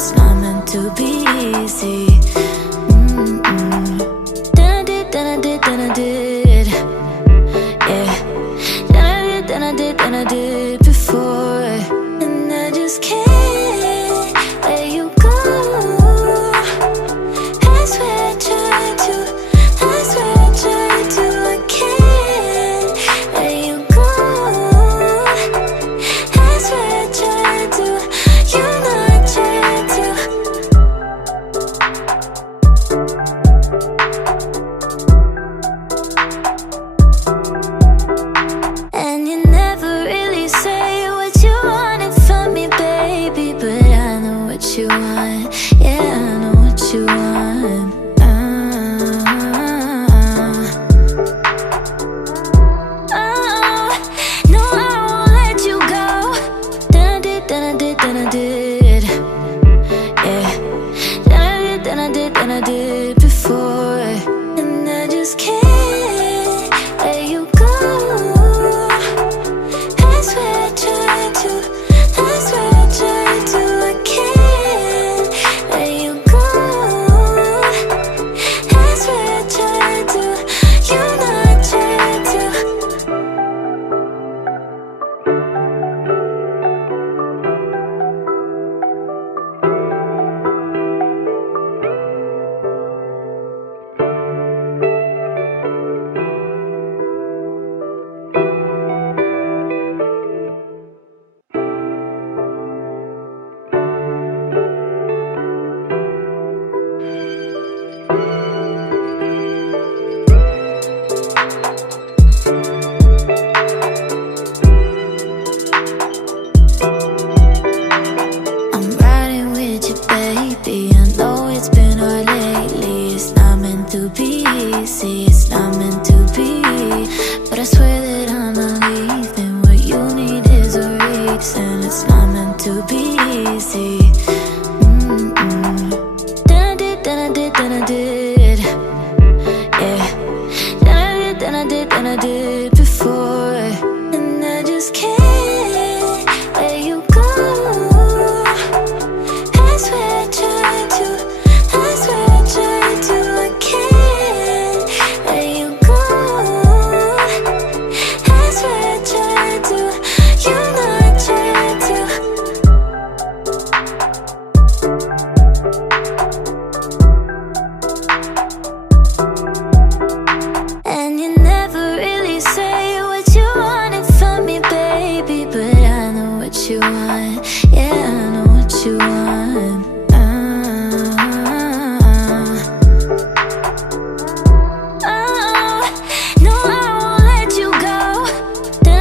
it's not meant to be easy. Then I did, yeah. Then I did before, and I just can't let you go. I swear I tried to, I swear I tried to. I can't let you go. I swear I tried to, you know I tried to. And you never really say what you wanted from me, baby, but I know what you want. Yeah, I know what you want. No, I won't let you go. Then I did, yeah. Then I did before, and I just can't let you go. I swear I tried to, I swear I tried to. I can't let you go. I swear I tried to, you know I tried to. I'm riding with you, baby. I know it's been hard lately. It's not meant to be easy. It's not meant to be. But I swear that I'm not leaving. What you need is a reason. It's not meant to be easy. Then I did, yeah. Then I did before, and I just can't let you go. I swear I tried to, I swear I tried to. I can't let you go. I swear I tried to, you know I tried to. And you never really say what you wanted from me, baby, but I know what you want. Yeah, I know what you want. No, I won't let you go. Then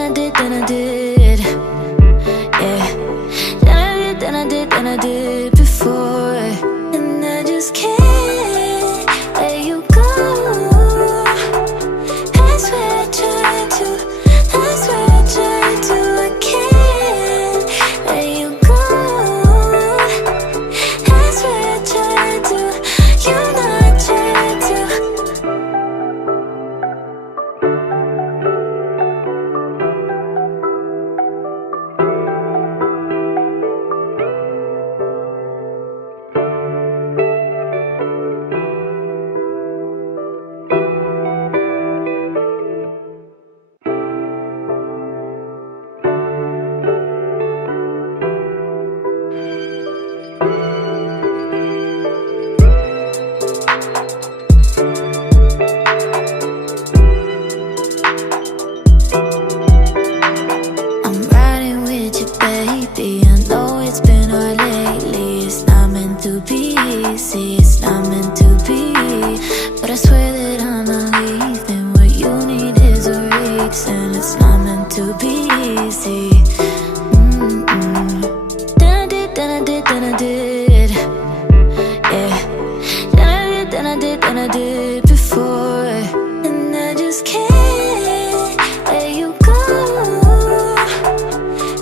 I did, yeah. Then I did before, and I just can't let you go. I swear I tried to, I swear I tried to. I can't let you go. I swear I tried to, you know I tried to. I'm riding with you, baby. I know it's been hard lately. It's not meant to be easy. It's not meant to be. But I swear that I'm not leaving. What you need is a reason. It's not meant to be easy. Then I did, yeah. Then I did before, and I just can't let you go.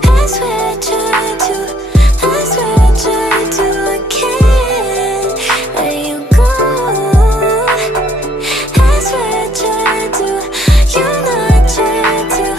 I swear I tried to, I swear I tried to. I can't let you go. I swear I tried to, you know I tried to.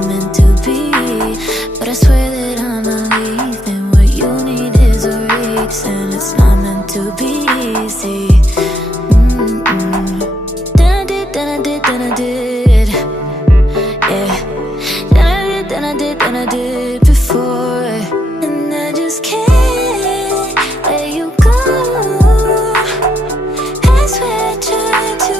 not meant to be. But I swear that I'm not leaving. What you need is a reason. It's not meant to be easy. Then I did, yeah. Then I did before. And I just can't let you go. I swear I tried to,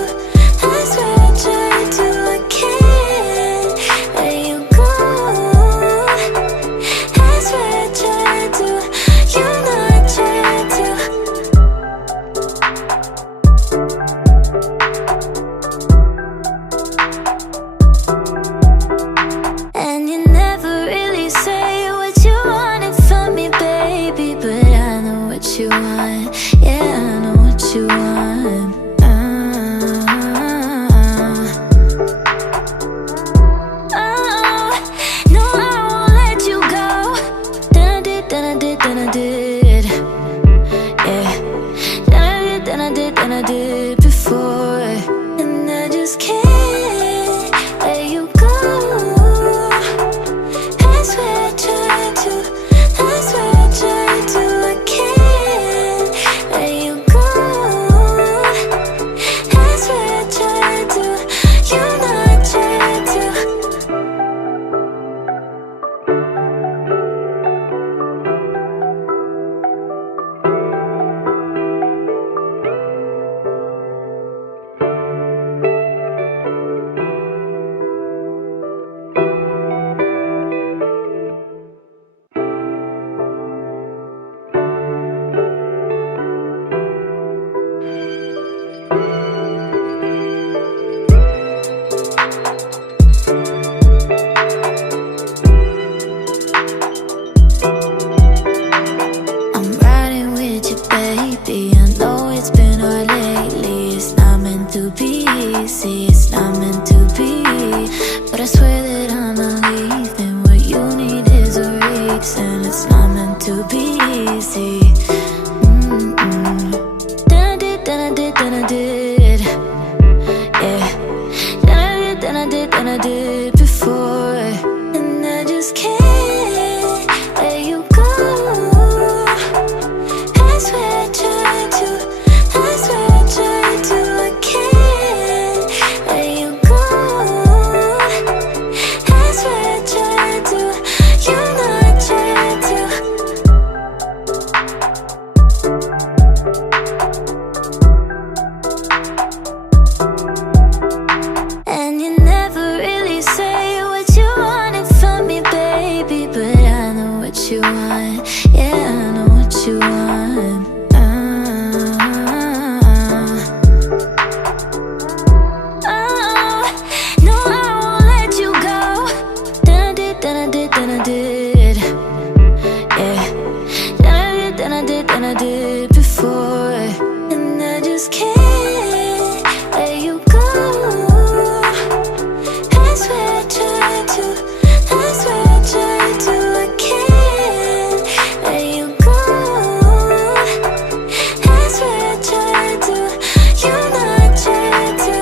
I swear I tried to. I can't let you go. I swear I tried to, you know I tried to. And you never really say what you wanted from me, baby. But I know what you want, yeah, I know what you want. Oh, no, I won't let you go. Then I did, yeah. Then I did before. And I just can't let you go. I swear I tried to, I swear I tried to. I can't let you go. I swear I tried to, you know I tried to. I'm riding with you, baby. I know it's been hard lately. It's not meant to be easy. It's not meant to be. But I swear that I'm not leaving. What you need is a reason. It's not meant to be easy. Then I did, yeah. Then I did before. And I just can't let you go. I swear I tried to, I swear I tried to. I can't let you go. I swear I tried to, you know I tried to. And you never really say what you wanted from me, baby. But I know what you want, yeah, I know what you want. Oh, no, I won't let you go. Then I did, yeah. Then I did before. And I just can't let you go. I swear I tried to, I swear I tried to. I can't let you go. I swear I tried to, you know I tried to.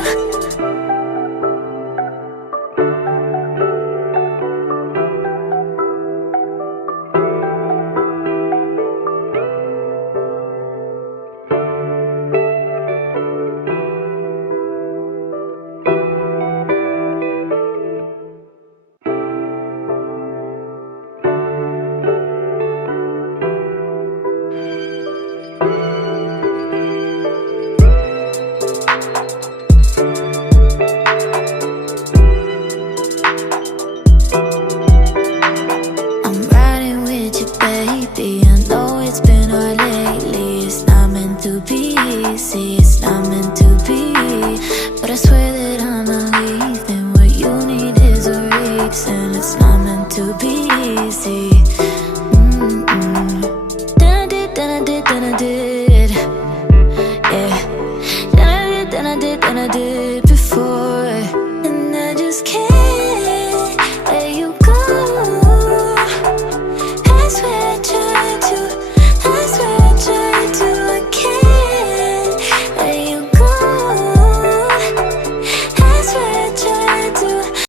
I'm riding with you, baby. I know it's been hard lately. It's not meant to be easy. It's not meant to be. But I swear that I'm not leaving. What you need is a reason. It's not meant to be easy.